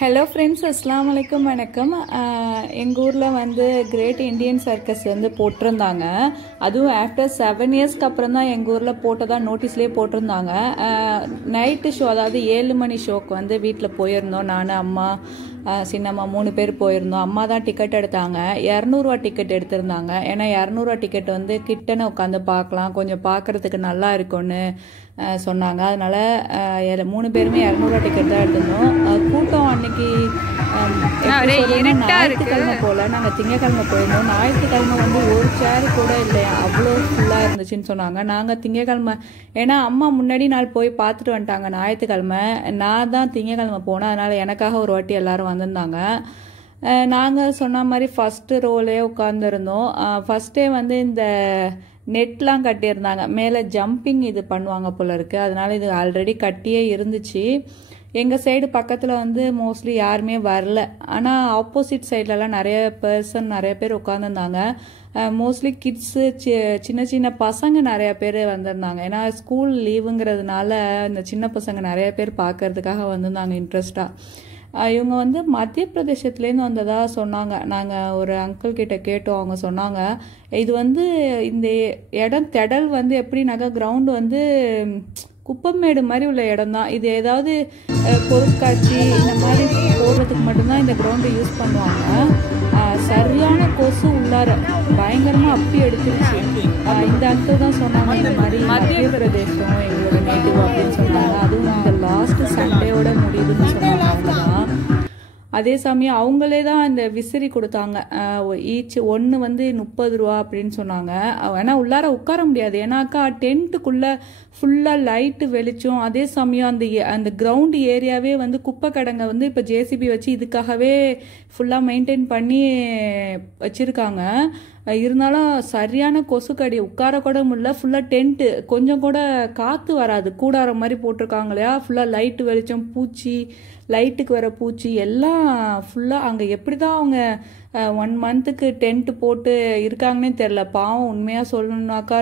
Hello friends, அஸ்ஸலாமு அலைக்கும். வணக்கம். எங்கள் ஊரில் வந்து கிரேட் இண்டியன் சர்க்கஸ் வந்து போட்டிருந்தாங்க. அதுவும் ஆஃப்டர் 7 இயர்ஸ்க்கு அப்புறம் தான் எங்கள் ஊரில் போட்டதா நோட்டீஸ்லேயே போட்டிருந்தாங்க. நைட்டு ஷோ, அதாவது 7 மணி ஷோக்கு வந்து வீட்டில் போயிருந்தோம். நான், அம்மா, சின்னம்மா 3 பேர் போயிருந்தோம். அம்மா தான் டிக்கெட் எடுத்தாங்க. 200 டிக்கெட் எடுத்திருந்தாங்க. ஏன்னா 200 டிக்கெட் வந்து கிட்டனை உட்காந்து பார்க்கலாம், கொஞ்சம் பார்க்கறதுக்கு நல்லா இருக்கும்னு சொன்னாங்க. அதனால 3 பேருமே 200 டிக்கெட் தான் எடுத்திருந்தோம். கூட்டம் அன்னைக்கு ஞாயிற்றுக்கிழமை போல, நாங்கள் திங்கக்கிழமை போயிருந்தோம். ஞாயிற்றுக்கிழமை வந்து ஒரு சேர் கூட இல்லையா, அவ்வளோ ஃபுல்லாக இருந்துச்சுன்னு சொன்னாங்க. நாங்கள் திங்கக்கிழமை, ஏன்னா அம்மா முன்னாடி நாள் போய் பார்த்துட்டு வந்துட்டாங்க ஞாயிற்றுக்கிழமை. நான் தான் திங்கக்கிழமை போனேன். அதனால் எனக்காக ஒரு வாட்டி எல்லாரும் வந்திருந்தாங்க. நாங்கள் சொன்ன மாதிரி ஃபஸ்ட்டு ரோலே உட்காந்துருந்தோம். ஃபஸ்ட்டே வந்து இந்த நெட்லாம் கட்டியிருந்தாங்க. மேலே ஜம்பிங் இது பண்ணுவாங்க போல இருக்குது. அதனால இது ஆல்ரெடி கட்டியே இருந்துச்சு. எங்கள் சைடு பக்கத்தில் வந்து மோஸ்ட்லி யாருமே வரல. ஆனால் ஆப்போசிட் சைட்லலாம் நிறைய பேர் உட்காந்துருந்தாங்க. மோஸ்ட்லி கிட்ஸு, சின்ன சின்ன பசங்க நிறைய பேர் வந்திருந்தாங்க. ஏன்னா ஸ்கூல் லீவுங்கிறதுனால இந்த சின்ன பசங்க நிறைய பேர் பார்க்கறதுக்காக வந்திருந்தாங்க இன்ட்ரெஸ்டாக. இவங்க வந்து மத்திய பிரதேசத்துலேருந்து வந்ததா சொன்னாங்க. நாங்கள் ஒரு அங்கிள் கிட்ட கேட்டோம். அவங்க சொன்னாங்க, இது வந்து இந்த இடம் திடல் வந்து எப்படின்னாக்கா கிரவுண்டு வந்து குப்பமேடு மாதிரி உள்ள இடம் தான். இது ஏதாவது பொருட்காட்சி இந்த மாதிரி போடுறதுக்கு மட்டும்தான் இந்த கிரவுண்டை யூஸ் பண்ணுவாங்க. சரியான கொசு உள்ளார பயங்கரமாக அப்பி எடுத்துருச்சு. இந்த அங்கிள் தான் சொன்னாங்க, இந்த மாதிரி மத்திய பிரதேசம் எங்களோட நேட்டிவ் அப்படின்னு சொன்னாங்க. அதுவும் இந்த லாஸ்ட் சண்டேயோட முடியுதுன்னு சொன்னாங்க. அவங்கதான். அதே சமயம் அவங்களே தான் இந்த விசிறி கொடுத்தாங்க. ஈச் ஒன்று வந்து 30 ரூபா அப்படின்னு சொன்னாங்க. ஆனால் உள்ளார உட்கார முடியாது. ஏன்னாக்கா டென்ட்டுக்குள்ளே ஃபுல்லாக லைட்டு வெளிச்சம். அதே சமயம் அந்த கிரவுண்டு ஏரியாவே வந்து குப்பை கடங்க வந்து இப்போ ஜேசிபி வச்சு இதுக்காகவே ஃபுல்லாக மெயின்டைன் பண்ணி வச்சுருக்காங்க. இருந்தாலும் சரியான கொசுக்கடி, உட்கார கூட முடியல. ஃபுல்லாக டென்ட்டு, கொஞ்சம் கூட காற்று வராது. கூடாரம் மாதிரி போட்டிருக்காங்க இல்லையா, ஃபுல்லாக லைட்டு வெளிச்சம், பூச்சி, லைட்டுக்கு வர பூச்சி எல்லாம் ஃபுல்லாக. அங்கே எப்படி தான் அவங்க 1 மந்த்துக்கு டென்ட்டு போட்டு இருக்காங்கன்னே தெரில. பாவம். உண்மையாக சொல்லணுன்னாக்கா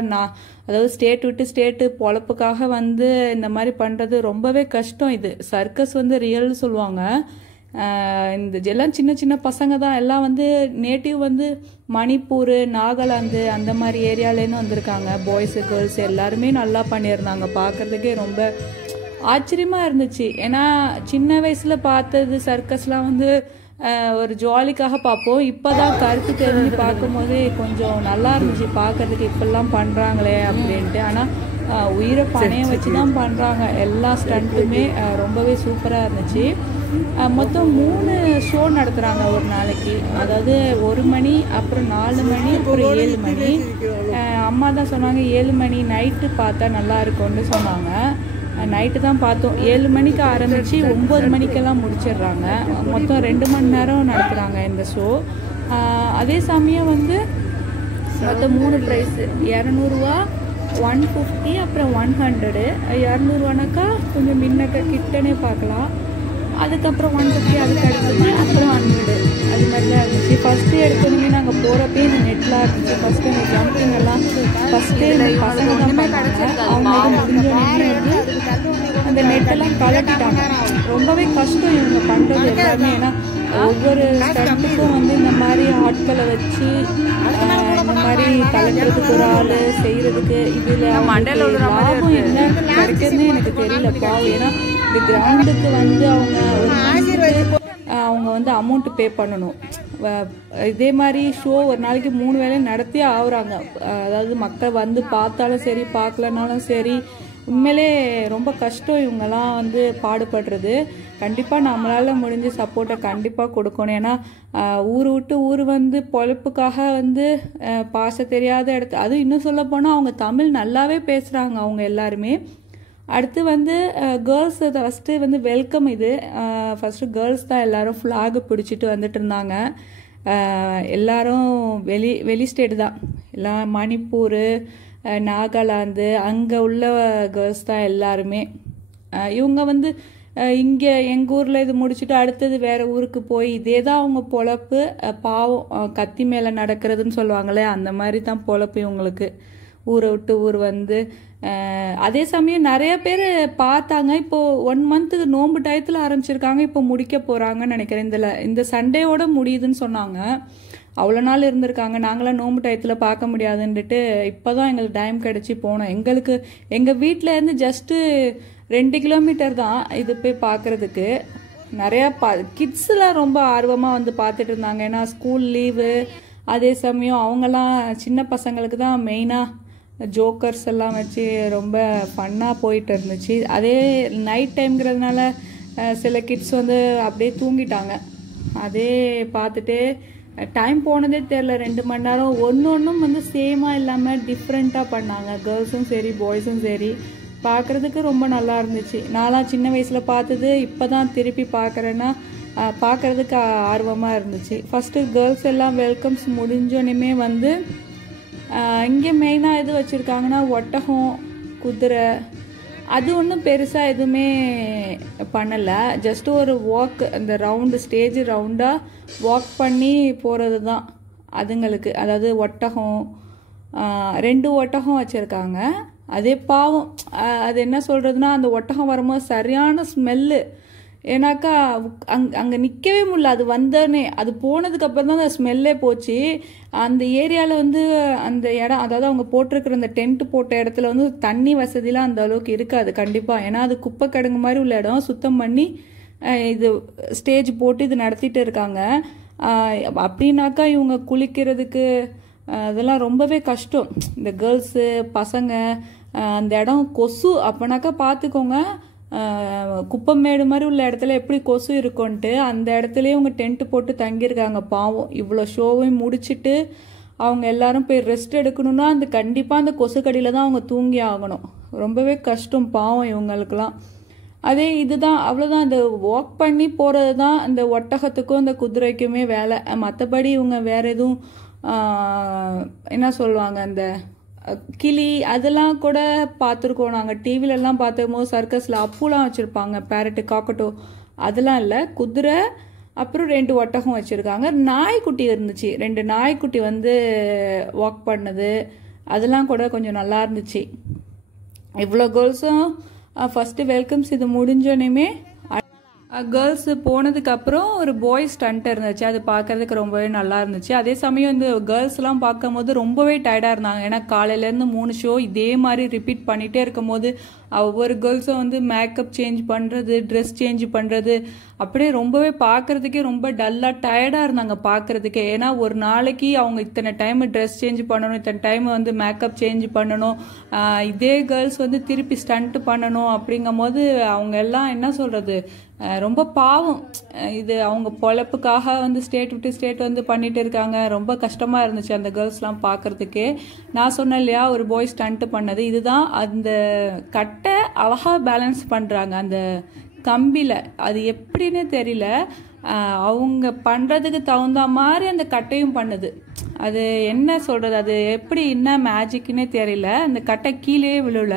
அதாவது ஸ்டேட் விட்டு ஸ்டேட்டு பொழப்புக்காக வந்து இந்த மாதிரி பண்ணுறது ரொம்பவே கஷ்டம். இது சர்க்கஸ் வந்து ரியல்னு சொல்லுவாங்க. இந்த எல்லாம் சின்ன சின்ன பசங்க தான். எல்லாம் வந்து நேட்டிவ் வந்து மணிப்பூர், நாகாலாந்து அந்த மாதிரி ஏரியாலேருந்து வந்திருக்காங்க. பாய்ஸு கேர்ள்ஸ் எல்லாருமே நல்லா பண்ணியிருந்தாங்க. பார்க்குறதுக்கே ரொம்ப ஆச்சரியமாக இருந்துச்சு. ஏன்னா சின்ன வயசில் பார்த்தது சர்க்கஸ்லாம் வந்து ஒரு ஜாலிக்காக பார்ப்போம். இப்போ தான் கருத்து தெரிஞ்சு பார்க்கும்போது கொஞ்சம் நல்லா இருந்துச்சு பார்க்கறதுக்கு. இப்பெல்லாம் பண்ணுறாங்களே அப்படின்ட்டு. ஆனால் உயிரை பணையம் வச்சு தான் பண்ணுறாங்க. எல்லா ஸ்டண்ட்டுமே ரொம்பவே சூப்பராக இருந்துச்சு. மொத்தம் 3 ஷோ நடத்துகிறாங்க ஒரு நாளைக்கு. அதாவது 1 மணி, அப்புறம் 4 மணி, அப்புறம் 7 மணி. அம்மா தான் சொன்னாங்க 7 மணி நைட்டு பார்த்தா நல்லா இருக்கும்னு சொன்னாங்க. நைட்டு தான் பார்த்தோம். 7 மணிக்கு ஆரம்பித்து 9 மணிக்கெல்லாம் முடிச்சிடுறாங்க. மொத்தம் 2 மணி நேரம் நடத்துகிறாங்க இந்த ஷோ. அதே சமயம் வந்து மொத்தம் 3 ப்ரைஸு, 200 ரூபா, 150, அப்புறம் 100. 200 ரூபானாக்கா கொஞ்சம் முன்னக்க கிட்டனே பார்க்கலாம். அதுக்கப்புறம் 150, அதுக்கு அடுத்தது, அப்புறம் 100. அது மாதிரி தான் இருந்துச்சு. ஃபஸ்ட்டு எடுத்தோன்னே நாங்கள் போகிறப்பே இந்த நெட்லாம் இருந்துச்சு. ஃபஸ்ட்டு இந்த ஜம்பிங் எல்லாம் ஃபஸ்ட்டு இந்த பசங்க தான் பண்ணாங்க. அவங்க முடிஞ்சோடனே வந்து அந்த நெட்டெல்லாம் கலட்டிட்டாங்க. ரொம்பவே கஷ்டம் இவங்க பண்ணுறது எல்லாமே. ஏன்னா ஒவ்வொரு ஸ்டண்ட்டுக்கும் வந்து இந்த மாதிரி ஆட்களை வச்சு இந்த மாதிரி கலட்டுறதுக்கு ஒரு ஆள் செய்கிறதுக்கு இதில் லாபம் என்ன கிடைக்கிறதுன்னு எனக்கு தெரியலப்பா. ஏன்னா இந்த கிரவுண்டுக்கு வந்து அவங்க வந்து அமௌண்ட்டு பே பண்ணணும். இதே மாதிரி ஷோ ஒரு நாளைக்கு 3 வேளை நடத்தியே ஆகுறாங்க. அதாவது மக்கள் வந்து பார்த்தாலும் சரி, பார்க்கலனாலும் சரி, உண்மையிலே ரொம்ப கஷ்டம் இவங்கெல்லாம் வந்து பாடுபடுறது. கண்டிப்பாக நம்மளால் முடிஞ்ச சப்போர்ட்டை கண்டிப்பாக கொடுக்கணும். ஏன்னா ஊர் விட்டு ஊர் வந்து பொழப்புக்காக வந்து பாச தெரியாத இடத்து, அதுவும் இன்னும் சொல்ல போனால் அவங்க தமிழ் நல்லாவே பேசுகிறாங்க அவங்க எல்லாருமே. அடுத்து வந்து கேர்ள்ஸ் ஃபஸ்ட்டு வந்து வெல்கம். இது ஃபஸ்ட்டு கேர்ள்ஸ் தான் எல்லோரும் ஃப்ளாகு பிடிச்சிட்டு வந்துட்டு இருந்தாங்க. எல்லாரும் வெளி ஸ்டேட்டு தான். எல்லாம் மணிப்பூர், நாகாலாந்து அங்கே உள்ள கேர்ள்ஸ் தான் எல்லாருமே. இவங்க வந்து இங்கே எங்கள் ஊரில் இது முடிச்சுட்டு அடுத்தது வேறு ஊருக்கு போய் இதே தான் அவங்க பொழப்பு. பாவம், கத்தி மேலே நடக்கிறதுன்னு சொல்லுவாங்களே, அந்த மாதிரி தான் பொழப்பு இவங்களுக்கு. ஊரை விட்டு ஊர் வந்து. அதே சமயம் நிறைய பேர் பார்த்தாங்க. இப்போது 1 மந்த்துக்கு நோன்பு டயத்தில் ஆரம்பிச்சிருக்காங்க, இப்போ முடிக்க போகிறாங்கன்னு நினைக்கிறேன். இந்த சண்டேவோட முடியுதுன்னு சொன்னாங்க. அவ்வளோ நாள் இருந்திருக்காங்க. நாங்களாம் நோன்பு டயத்தில் பார்க்க முடியாதுன்ட்டு இப்போ தான் எங்களுக்கு டைம் கிடச்சி போனோம். எங்கள் வீட்டிலேருந்து ஜஸ்ட்டு 2 கிலோமீட்டர் தான் இது போய் பார்க்குறதுக்கு. நிறையா கிட்ஸ்லாம் ரொம்ப ஆர்வமாக வந்து பார்த்துட்டு இருந்தாங்க. ஏன்னா ஸ்கூல் லீவு, அதே சமயம் அவங்கெல்லாம் சின்ன பசங்களுக்கு தான் மெயினாக ஜோக்கர்ஸ் எல்லாம் வச்சு ரொம்ப ஃபன்னாக போயிட்டு இருந்துச்சு. அதே நைட் டைம்ங்கிறதுனால சில கிட்ஸ் வந்து அப்படியே தூங்கிட்டாங்க. அதே பார்த்துட்டு டைம் போனதே தெரில. 2 மணி நேரம் ஒன்றும் வந்து சேமாக இல்லாமல் டிஃப்ரெண்ட்டாக பண்ணாங்க. கேர்ள்ஸும் சரி பாய்ஸும் சரி, பார்க்குறதுக்கு ரொம்ப நல்லா இருந்துச்சு. நான்லாம் சின்ன வயசில் பார்த்தது இப்போ தான் திருப்பி பார்க்குறேன்னா பார்க்குறதுக்கு ஆர்வமாக இருந்துச்சு. ஃபஸ்ட்டு கேர்ள்ஸ் எல்லாம் வெல்கம்ஸ் முடிஞ்சோன்னுமே வந்து இங்கே மெயினாக எது வச்சுருக்காங்கன்னா ஒட்டகம், குதிரை, அது ஒன்றும் பெருசாக எதுவுமே பண்ணலை. ஜஸ்ட்டு ஒரு வாக், அந்த ரவுண்டு ஸ்டேஜ் ரவுண்டாக வாக் பண்ணி போகிறது தான் அதுங்களுக்கு. அதாவது ஒட்டகம், 2 ஒட்டகம் வச்சுருக்காங்க. அதே பாவம், அது என்ன சொல்கிறதுனா, அந்த ஒட்டகம் வரும்போது சரியான ஸ்மெல்லு. ஏன்னாக்கா அங்கே நிற்கவே முடியல. அது வந்தோடனே, அது போனதுக்கப்புறம் தான் அந்த ஸ்மெல்லே போச்சு. அந்த ஏரியாவில் வந்து அந்த இடம், அதாவது அவங்க போட்டிருக்கிற அந்த டென்ட் போட்ட இடத்துல வந்து தண்ணி வசதிலாம் அந்த அளவுக்கு இருக்காது கண்டிப்பாக. ஏன்னா அது குப்பை கிடங்கு மாதிரி உள்ள இடம். சுத்தம் பண்ணி இது ஸ்டேஜ் போட்டு இது நடத்திட்டு இருக்காங்க. அப்படின்னாக்கா இவங்க குளிக்கிறதுக்கு அதெல்லாம் ரொம்பவே கஷ்டம். இந்த கேர்ள்ஸு பசங்க, அந்த இடம் கொசு அப்போனாக்கா பார்த்துக்கோங்க. குப்பமேடு மாதிரி உள்ள இடத்துல எப்படி கொசு இருக்கும்ன்ட்டு அந்த இடத்துலயே அவங்க டென்ட் போட்டு தங்கியிருக்காங்க. பாவம், இவ்வளோ ஷோவையும் முடிச்சுட்டு அவங்க எல்லாரும் போய் ரெஸ்ட் எடுக்கணும்னா கண்டிப்பாக அந்த கொசு கடியில் தான் அவங்க தூங்கி ஆகணும். ரொம்பவே கஷ்டம் பாவம் இவங்களுக்கெல்லாம். அதே இதுதான், அவ்வளோதான். இந்த வாக் பண்ணி போகிறது தான் அந்த ஒட்டகத்துக்கும் அந்த குதிரைக்குமே வேலை. மற்றபடி இவங்க வேற எதுவும் என்ன சொல்லுவாங்க, அந்த கிளி அதெல்லாம் கூட பார்த்துருக்கோம் நாங்கள். டிவிலெல்லாம் பார்த்துக்கும்போது சர்க்கஸில் அப்புலாம் வச்சுருப்பாங்க, பேரட்டு, காக்கட்டோ, அதெல்லாம் இல்லை. குதிரை, அப்புறம் 2 ஒட்டகம் வச்சுருக்காங்க. நாய்க்குட்டி இருந்துச்சு, 2 நாய்க்குட்டி வந்து வாக் பண்ணது, அதெல்லாம் கூட கொஞ்சம் நல்லா இருந்துச்சு. இவ்வளோ கேர்ள்ஸும் ஃபஸ்ட்டு வெல்கம்ஸ் இது முடிஞ்சோனையுமே கேர்ள்ஸு போனதுக்கப்புறம் ஒரு பாய் ஸ்டண்ட் இருந்துச்சு. அது பார்க்கறதுக்கு ரொம்பவே நல்லா இருந்துச்சு. அதே சமயம் இந்த கேர்ள்ஸ்லாம் பார்க்கும்போது ரொம்பவே டயர்டாக இருந்தாங்க. ஏன்னா காலையிலேருந்து 3 ஷோ இதே மாதிரி ரிப்பீட் பண்ணிகிட்டே இருக்கும் போது ஒவ்வொரு கேர்ள்ஸும் வந்து மேக்கப் சேஞ்ச் பண்ணுறது, ட்ரெஸ் சேஞ்ச் பண்ணுறது, அப்படியே ரொம்பவே பார்க்குறதுக்கே ரொம்ப டல்லாக டயர்டாக இருந்தாங்க பார்க்குறதுக்கே. ஏன்னா ஒரு நாளைக்கு அவங்க இத்தனை டைம் ட்ரெஸ் சேஞ்ச் பண்ணணும், இத்தனை டைம் வந்து மேக்கப் சேஞ்ச் பண்ணணும், இதே கேர்ள்ஸ் வந்து திருப்பி ஸ்டண்ட் பண்ணணும். அப்படிங்கும் போது அவங்க எல்லாம் என்ன சொல்கிறது, ரொம்ப பாவம். இது அவங்க பொழப்புக்காக வந்து ஸ்டேட் விட்டு ஸ்டேட் வந்து பண்ணிட்டு இருக்காங்க. ரொம்ப கஷ்டமாக இருந்துச்சு அந்த கேர்ள்ஸ்லாம் பார்க்குறதுக்கே. நான் சொன்னேன் இல்லையா, ஒரு பாய் ஸ்டண்ட் பண்ணது இதுதான். அந்த கட்டை அழகாக பேலன்ஸ் பண்ணுறாங்க அந்த கம்பியில். அது எப்படின்னு தெரியல, அவங்க பண்ணுறதுக்கு தகுந்த மாதிரி அந்த கட்டையும் பண்ணுது. அது என்ன சொல்கிறது, அது எப்படி என்ன மேஜிக்னே தெரியல. அந்த கட்டை கீழே விழுல,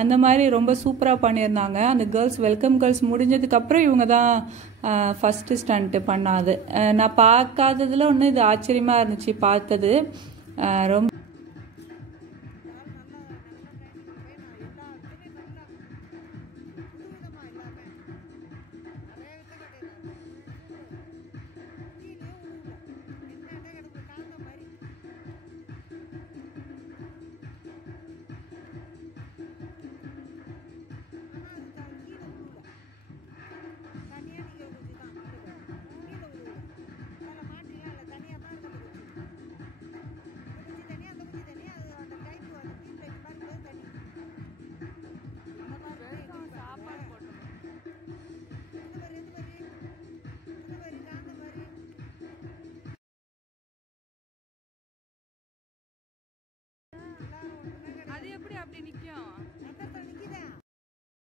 அந்த மாதிரி ரொம்ப சூப்பராக பண்ணியிருந்தாங்க. அந்த கேர்ள்ஸ் வெல்கம் கேர்ள்ஸ் முடிஞ்சதுக்கப்புறம் இவங்க தான் ஃபஸ்ட்டு ஸ்டண்ட்டு பண்ணாது. நான் பார்க்காததில் ஒன்று இது ஆச்சரியமாக இருந்துச்சு பார்த்தது. ரொம்ப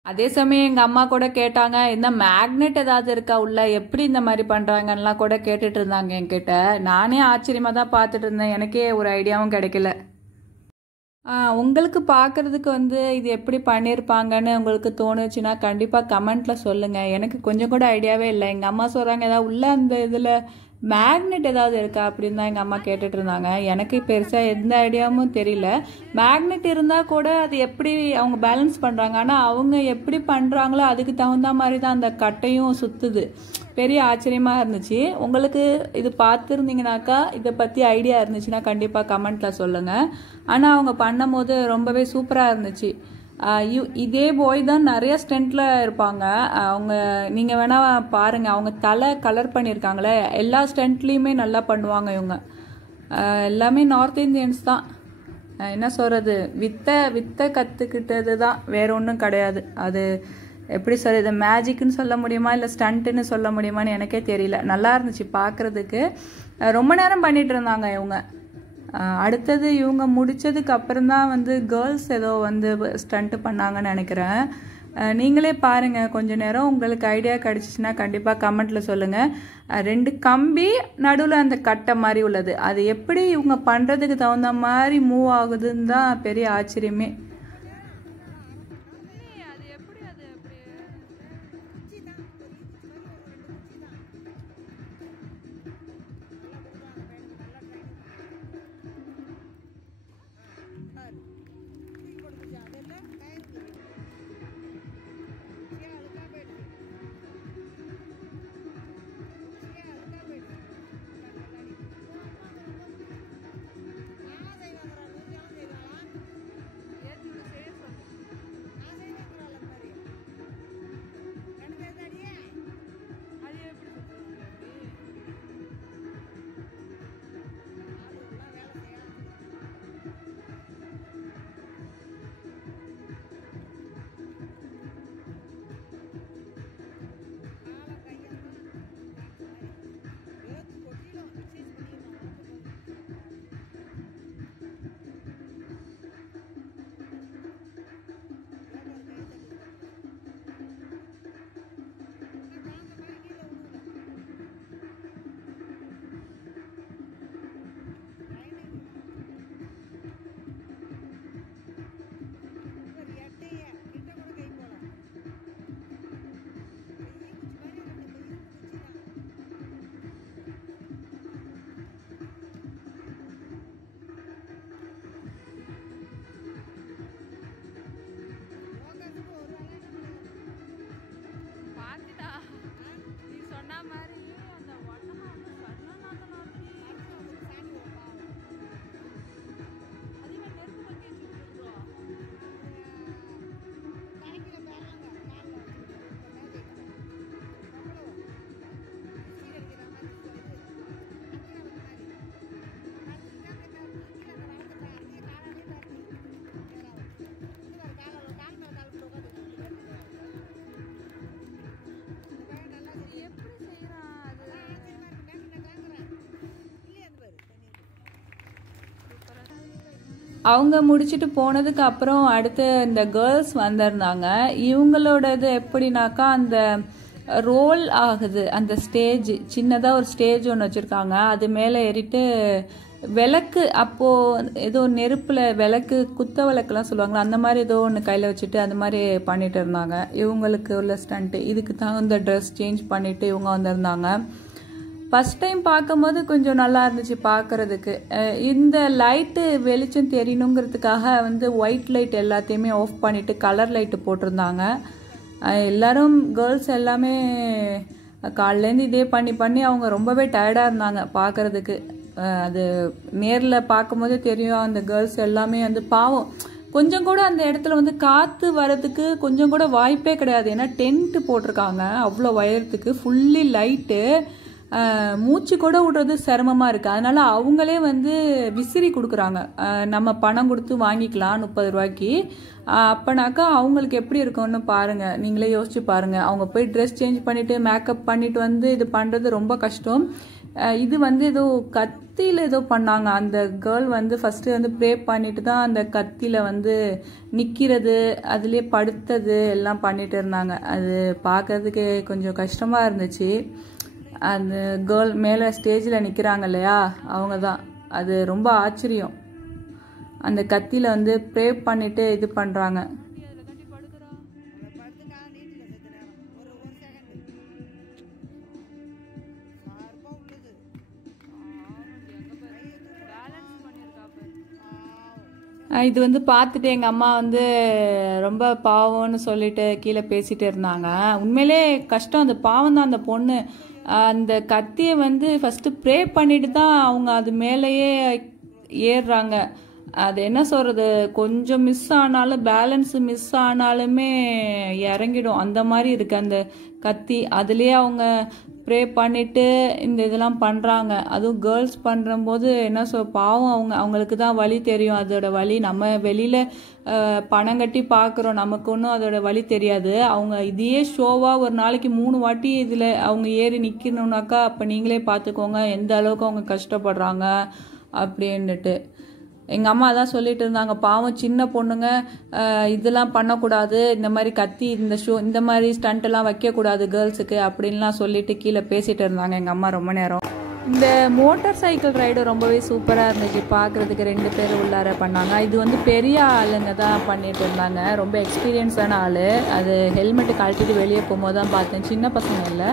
அதே சமயம் எங்கள் அம்மா கூட கேட்டாங்க, இந்த மேக்னெட் ஏதாவது இருக்கா உள்ள, எப்படி இந்த மாதிரி பண்ணுறாங்கலாம் கூட கேட்டுட்டு இருந்தாங்க என்கிட்ட. நானே ஆச்சரியமாக தான் பார்த்துட்டு இருந்தேன், எனக்கே ஒரு ஐடியாவும் கிடைக்கல. உங்களுக்கு பார்க்குறதுக்கு வந்து இது எப்படி பண்ணியிருப்பாங்கன்னு உங்களுக்கு தோணுச்சுன்னா கண்டிப்பாக கமெண்ட்டில் சொல்லுங்கள். எனக்கு கொஞ்சம் கூட ஐடியாவே இல்லை. எங்கள் அம்மா சொல்கிறாங்க ஏதாவது உள்ள அந்த இதில் மேக்னெட் ஏதாவது இருக்கா அப்படின்னு தான் எங்கள் அம்மா கேட்டுட்டு இருந்தாங்க. எனக்கு பெருசாக எந்த ஐடியாவும் தெரியல. மேக்னெட் இருந்தால் கூட அது எப்படி அவங்க பேலன்ஸ் பண்ணுறாங்க, ஆனால் அவங்க எப்படி பண்ணுறாங்களோ அதுக்கு தகுந்த மாதிரி தான் அந்த கட்டையும் சுற்றுது. பெரிய ஆச்சரியமாக இருந்துச்சு. உங்களுக்கு இது பார்த்துருந்தீங்கனாக்கா இதை பற்றி ஐடியா இருந்துச்சுன்னா கண்டிப்பாக கமெண்ட்டில் சொல்லுங்கள். ஆனால் அவங்க பண்ணும் போது ரொம்பவே சூப்பராக இருந்துச்சு. இதே பாய் தான் நிறைய ஸ்டண்ட்டில் இருப்பாங்க. அவங்க நீங்கள் வேணால் பாருங்கள், அவங்க தலை கலர் பண்ணியிருக்காங்களே, எல்லா ஸ்டண்ட்லேயுமே நல்லா பண்ணுவாங்க இவங்க. எல்லாமே நார்த் இந்தியன்ஸ் தான். என்ன சொல்கிறது, வித்தை கற்றுக்கிட்டது தான், வேற ஒன்றும் கிடையாது. அது எப்படி சொல்ல, இது மேஜிக்னு சொல்ல முடியுமா இல்லை ஸ்டண்ட்டுன்னு சொல்ல முடியுமான்னு எனக்கே தெரியல. நல்லா இருந்துச்சு பார்க்குறதுக்கு. ரொம்ப நேரம் பண்ணிட்டு இருந்தாங்க இவங்க. அடுத்தது இவங்க முடித்ததுக்கு அப்புறம் தான் வந்து கேர்ள்ஸ் ஏதோ வந்து ஸ்டண்ட்டு பண்ணாங்கன்னு நினைக்கிறேன். நீங்களே பாருங்கள் கொஞ்ச நேரம். உங்களுக்கு ஐடியா கிடச்சிச்சின்னா கண்டிப்பாக கமெண்ட்டில் சொல்லுங்கள். 2 கம்பி நடுவில் அந்த கட்டை மாதிரி உள்ளது, அது எப்படி இவங்க பண்ணுறதுக்கு தகுந்த மாதிரி மூவ் ஆகுதுன்னு தான் பெரிய ஆச்சரியமே. அவங்க முடிச்சுட்டு போனதுக்கு அப்புறம் அடுத்து இந்த கேர்ள்ஸ் வந்திருந்தாங்க. இவங்களோடது எப்படின்னாக்கா அந்த ரோல் ஆகுது அந்த ஸ்டேஜ், சின்னதாக ஒரு ஸ்டேஜ் ஒன்று வச்சுருக்காங்க. அது மேலே ஏறிட்டு விளக்கு, அப்போது ஏதோ நெருப்பில் விளக்கு, குத்த விளக்குலாம் சொல்லுவாங்களா, அந்த மாதிரி ஏதோ ஒன்று கையில் வச்சுட்டு அந்த மாதிரி பண்ணிட்டு இருந்தாங்க. இவங்களுக்கு உள்ள ஸ்டண்ட்டு. இதுக்கு தகுந்த ட்ரெஸ் சேஞ்ச் பண்ணிவிட்டு இவங்க வந்திருந்தாங்க. ஃபஸ்ட் டைம் பார்க்கும்போது கொஞ்சம் நல்லா இருந்துச்சு பார்க்குறதுக்கு. இந்த லைட்டு வெளிச்சம் தெரியணுங்கிறதுக்காக வந்து ஒயிட் லைட் எல்லாத்தையுமே ஆஃப் பண்ணிவிட்டு கலர் லைட்டு போட்டிருந்தாங்க. எல்லோரும் கேர்ள்ஸ் எல்லாமே காலிலேருந்து இதே பண்ணி அவங்க ரொம்பவே டயர்டாக இருந்தாங்க பார்க்குறதுக்கு. அது நேரில் பார்க்கும்போதே தெரியும், அந்த கேர்ள்ஸ் எல்லாமே வந்து பாவம். கொஞ்சம் கூட அந்த இடத்துல வந்து காற்று வர்றதுக்கு கொஞ்சம் கூட வாய்ப்பே கிடையாது. ஏன்னா டென்ட்டு போட்டிருக்காங்க அவ்வளோ உயரத்துக்கு, ஃபுல்லி லைட்டு. மூச்சு கூட விடுறது சிரமமாக இருக்குது. அதனால் அவங்களே வந்து விசிறி கொடுக்குறாங்க. நம்ம பணம் கொடுத்து வாங்கிக்கலாம் 30 ரூபாய்க்கு. அப்போனாக்கா அவங்களுக்கு எப்படி இருக்கும்னு பாருங்கள், நீங்களே யோசிச்சு பாருங்கள். அவங்க போய் ட்ரெஸ் சேஞ்ச் பண்ணிவிட்டு மேக்கப் பண்ணிவிட்டு வந்து இது பண்ணுறது ரொம்ப கஷ்டம். இது வந்து ஏதோ கத்தியில் ஏதோ பண்ணாங்க. அந்த கேர்ள் வந்து ஃபஸ்ட்டு வந்து ப்ரே பண்ணிட்டு தான் அந்த கத்தியில் வந்து நிற்கிறது, அதுலேயே படுத்தது எல்லாம் பண்ணிட்டு இருந்தாங்க. அது பார்க்கறதுக்கு கொஞ்சம் கஷ்டமாக இருந்துச்சு. அந்த கேர்ள் மேலே ஸ்டேஜில் நிற்கிறாங்க இல்லையா, அவங்க தான். அது ரொம்ப ஆச்சரியம். அந்த கத்தியில் வந்து ப்ரே பண்ணிட்டு இது பண்ணுறாங்க. இது வந்து பார்த்துட்டு எங்கள் அம்மா வந்து ரொம்ப பாவம்னு சொல்லிட்டு கீழே பேசிட்டு இருந்தாங்க. உண்மையிலே கஷ்டம், அந்த பாவம் தான் அந்த பொண்ணு. அந்த கத்தியை வந்து ஃபஸ்ட்டு ப்ரே பண்ணிட்டு தான் அவங்க அது மேலேயே ஏறுறாங்க. அது என்ன சொல்கிறது, கொஞ்சம் மிஸ் ஆனாலும், பேலன்ஸு மிஸ் ஆனாலுமே இறங்கிடும். அந்த மாதிரி இருக்குது அந்த கத்தி. அதுலேயே அவங்க ப்ரே பண்ணிவிட்டு இந்த இதெல்லாம் பண்ணுறாங்க. அதுவும் கேர்ள்ஸ் பண்ணுறம்போது என்ன பாவம், அவங்களுக்கு தான் வலி தெரியும். அதோட வலி நம்ம வெளியில் பணம் கட்டி பார்க்குறோம், நமக்கு ஒன்றும் அதோட வலி தெரியாது. அவங்க இதையே ஷோவாக ஒரு நாளைக்கு 3 வாட்டி இதில் அவங்க ஏறி நிற்கணுன்னாக்கா அப்போ நீங்களே பார்த்துக்கோங்க எந்த அளவுக்கு அவங்க கஷ்டப்படுறாங்க அப்படின்னுட்டு. எங்கள் அம்மா தான் சொல்லிட்டு இருந்தாங்க, பாவம் சின்ன பொண்ணுங்க இதெல்லாம் பண்ணக்கூடாது, இந்த மாதிரி கத்தி இந்த மாதிரி ஸ்டண்ட்டெல்லாம் வைக்கக்கூடாது கேர்ள்ஸுக்கு அப்படின்லாம் சொல்லிட்டு கீழே பேசிகிட்டு இருந்தாங்க எங்கள் அம்மா ரொம்ப நேரம். இந்த மோட்டார் சைக்கிள் ரைடு ரொம்பவே சூப்பராக இருந்துச்சு பார்க்குறதுக்கு. 2 பேர் உள்ளார பண்ணாங்க. இது வந்து பெரிய ஆளுங்க தான் பண்ணிட்டு இருந்தாங்க, ரொம்ப எக்ஸ்பீரியன்ஸான ஆள். அது ஹெல்மெட்டு கழட்டிட்டு வெளியே போகும்போது தான் பார்த்தேன், சின்ன பசங்க இல்லை,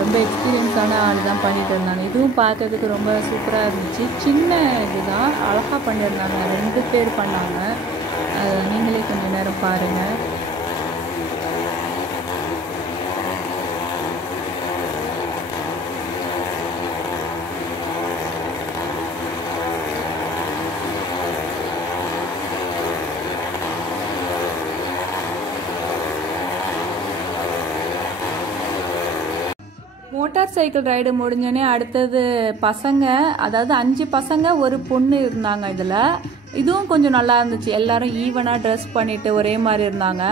ரொம்ப எக்ஸ்பீரியன்ஸான ஆள் தான் பண்ணிட்டு இருந்தாங்க. இதுவும் பார்க்கறதுக்கு ரொம்ப சூப்பராக இருந்துச்சு. சின்ன இதுதான், அழகாக பண்ணியிருந்தாங்க. 2 பேர் பண்ணாங்க. நீங்களே கொஞ்சம் நேரம் பாருங்கள். மோட்டார் சைக்கிள் ரைடு முடிஞ்சோடனே அடுத்தது பசங்க, அதாவது 5 பசங்க ஒரு பொண்ணு இருந்தாங்க இதில். இதுவும் கொஞ்சம் நல்லா இருந்துச்சு. எல்லாரும் ஈவனாக ட்ரெஸ் பண்ணிட்டு ஒரே மாதிரி இருந்தாங்க.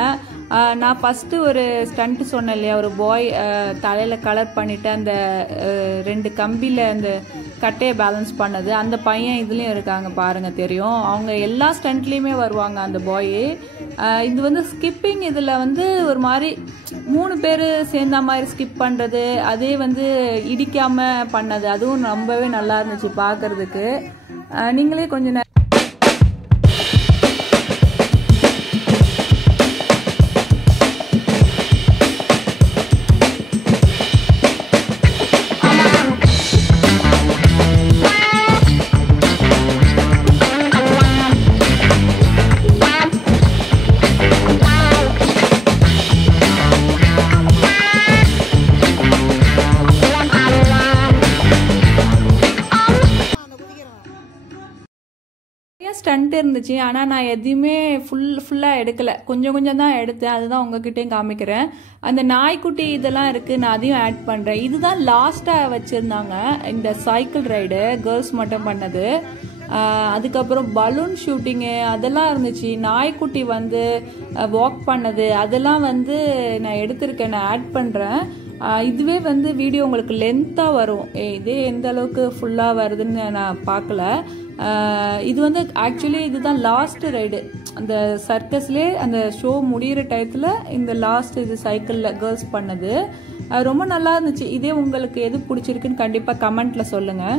நான் ஃபஸ்ட்டு ஒரு ஸ்டண்ட்டு சொன்னேன் இல்லையா, ஒரு பாய் தலையில் கலர் பண்ணிவிட்டு அந்த 2 கம்பியில் அந்த கட்டையை பேலன்ஸ் பண்ணது, அந்த பையன் இதுலேயும் இருக்காங்க பாருங்கள், தெரியும். அவங்க எல்லா ஸ்டண்ட்லேயுமே வருவாங்க அந்த பாய். இது வந்து ஸ்கிப்பிங் இதில் வந்து ஒரு மாதிரி 3 பேர் சேர்ந்த மாதிரி ஸ்கிப் பண்ணுறது, அதே வந்து இடிக்காமல் பண்ணது, அதுவும் ரொம்பவே நல்லா இருந்துச்சு பார்க்குறதுக்கு. நீங்களே கொஞ்சம் நேரம் ஸ்டண்ட் இருந்துச்சு. ஆனால் நான் எதையுமே ஃபுல்லாக எடுக்கலை, கொஞ்சம் தான் எடுத்தேன். அதுதான் உங்ககிட்டயும் காமிக்கிறேன். அந்த நாய்க்குட்டி இதெல்லாம் இருக்குது, நான் அதையும் ஆட் பண்ணுறேன். இதுதான் லாஸ்ட்டாக வச்சுருந்தாங்க இந்த சைக்கிள் ரைடு, கேர்ள்ஸ் மட்டும் பண்ணது. அதுக்கப்புறம் பலூன் ஷூட்டிங்கு அதெல்லாம் இருந்துச்சு. நாய்க்குட்டி வந்து வாக் பண்ணது அதெல்லாம் வந்து நான் எடுத்திருக்கேன், நான் ஆட் பண்ணுறேன். இதுவே வந்து வீடியோ உங்களுக்கு லென்த்தாக வரும். இதே எந்த அளவுக்கு ஃபுல்லாக வருதுன்னு நான் பார்க்கல. இது வந்து ஆக்சுவலி இதுதான் லாஸ்ட் ரைடு அந்த சர்க்கஸ்லேயே. அந்த ஷோ முடிகிற டயத்தில் இந்த லாஸ்ட் இது சைக்கிளில் கேர்ள்ஸ் பண்ணது ரொம்ப நல்லா இருந்துச்சு. இதே உங்களுக்கு எது பிடிச்சிருக்குன்னு கண்டிப்பாக கமெண்ட்டில் சொல்லுங்கள்.